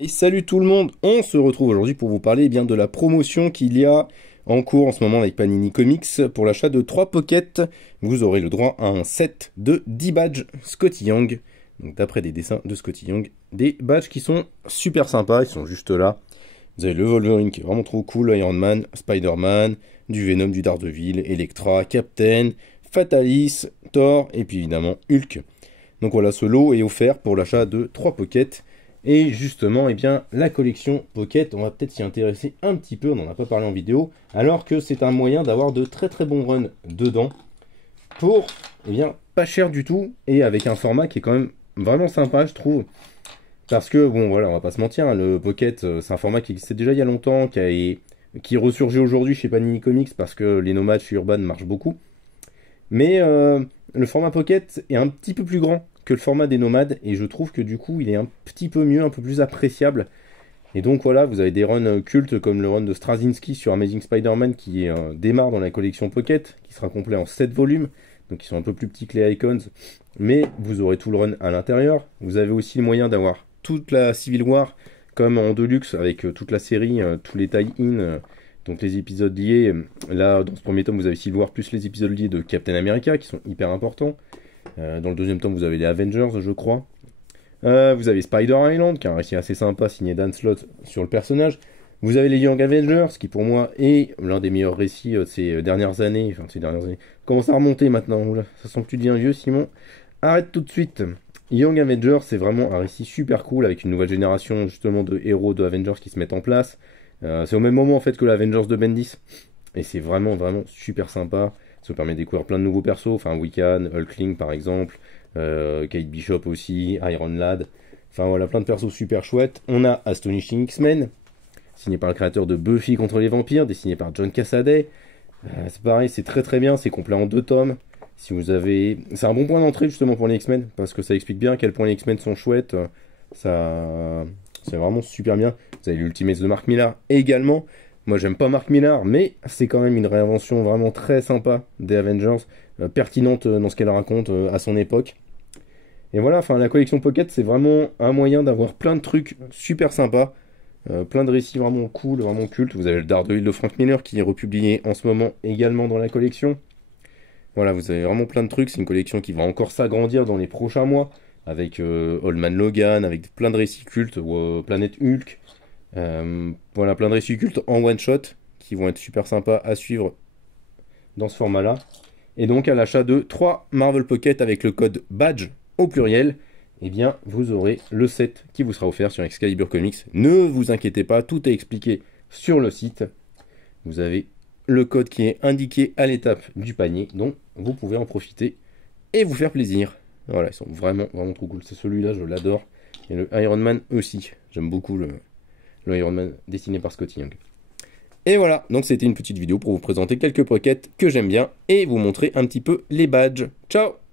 Et salut tout le monde, on se retrouve aujourd'hui pour vous parler bien de la promotion qu'il y a en cours en ce moment avec Panini Comics. Pour l'achat de 3 pockets, vous aurez le droit à un set de 10 badges Scotty Young. Donc d'après des dessins de Scotty Young, des badges qui sont super sympas, ils sont juste là. Vous avez le Wolverine qui est vraiment trop cool, Iron Man, Spider-Man, du Venom, du Daredevil, Elektra, Captain, Fatalis, Thor et puis évidemment Hulk. Donc voilà, ce lot est offert pour l'achat de 3 pockets. Et justement, eh bien, la collection Pocket, on va peut-être s'y intéresser un petit peu, on n'en a pas parlé en vidéo, alors que c'est un moyen d'avoir de très très bons runs dedans, pour, eh bien, pas cher du tout, et avec un format qui est quand même vraiment sympa, je trouve. Parce que, bon, voilà, on va pas se mentir, hein, le Pocket, c'est un format qui existait déjà il y a longtemps, qui ressurgit aujourd'hui chez Panini Comics, parce que les nomades chez Urban marchent beaucoup. Mais le format Pocket est un petit peu plus grand que le format des nomades, et je trouve que du coup il est un petit peu mieux, un peu plus appréciable. Et donc voilà, vous avez des runs cultes comme le run de Straczynski sur Amazing Spider-Man qui démarre dans la collection Pocket, qui sera complet en 7 volumes, donc ils sont un peu plus petits que les Icons, mais vous aurez tout le run à l'intérieur. Vous avez aussi le moyen d'avoir toute la Civil War comme en Deluxe avec toute la série, tous les tie-in, donc les épisodes liés. Là, dans ce premier tome, vous avez Civil War plus les épisodes liés de Captain America qui sont hyper importants. Dans le deuxième tome, vous avez les Avengers, je crois. Vous avez Spider Island, qui est un récit assez sympa, signé Dan Slott sur le personnage. Vous avez les Young Avengers, qui pour moi est l'un des meilleurs récits de ces dernières années. Enfin, ces dernières années. Commence à remonter maintenant. Oula, ça sent que tu deviens vieux, Simon. Arrête tout de suite. Young Avengers, c'est vraiment un récit super cool, avec une nouvelle génération justement de héros de Avengers qui se mettent en place. C'est au même moment en fait que l'Avengers de Bendis. Et c'est vraiment, vraiment super sympa. Ça vous permet de découvrir plein de nouveaux persos, enfin Wiccan, Hulkling par exemple, Kate Bishop aussi, Iron Lad. Enfin voilà, plein de persos super chouettes. On a Astonishing X-Men, signé par le créateur de Buffy contre les vampires, dessiné par John Cassaday. C'est pareil, c'est très très bien, c'est complet en 2 tomes. Si vous avez, c'est un bon point d'entrée justement pour les X-Men, parce que ça explique bien à quel point les X-Men sont chouettes. Ça, c'est vraiment super bien. Vous avez l'Ultimates de Mark Millar également. Moi, j'aime pas Mark Millar, mais c'est quand même une réinvention vraiment très sympa des Avengers, pertinente dans ce qu'elle raconte à son époque. Et voilà, enfin, la collection Pocket, c'est vraiment un moyen d'avoir plein de trucs super sympas, plein de récits vraiment cool, vraiment cultes. Vous avez le Daredevil de Frank Miller qui est republié en ce moment également dans la collection. Voilà, vous avez vraiment plein de trucs. C'est une collection qui va encore s'agrandir dans les prochains mois, avec Old Man Logan, avec plein de récits cultes, Planète Hulk. Voilà, plein de récits cultes en one shot qui vont être super sympas à suivre dans ce format-là. Et donc, à l'achat de 3 Marvel Pocket avec le code BADGE au pluriel, eh bien, vous aurez le set qui vous sera offert sur Excalibur Comics. Ne vous inquiétez pas, tout est expliqué sur le site. Vous avez le code qui est indiqué à l'étape du panier, donc vous pouvez en profiter et vous faire plaisir. Voilà, ils sont vraiment, vraiment trop cool. C'est celui-là, je l'adore. Et le Iron Man aussi. J'aime beaucoup le Iron Man dessiné par Scotty Young. Et voilà, donc c'était une petite vidéo pour vous présenter quelques pockets que j'aime bien et vous montrer un petit peu les badges. Ciao!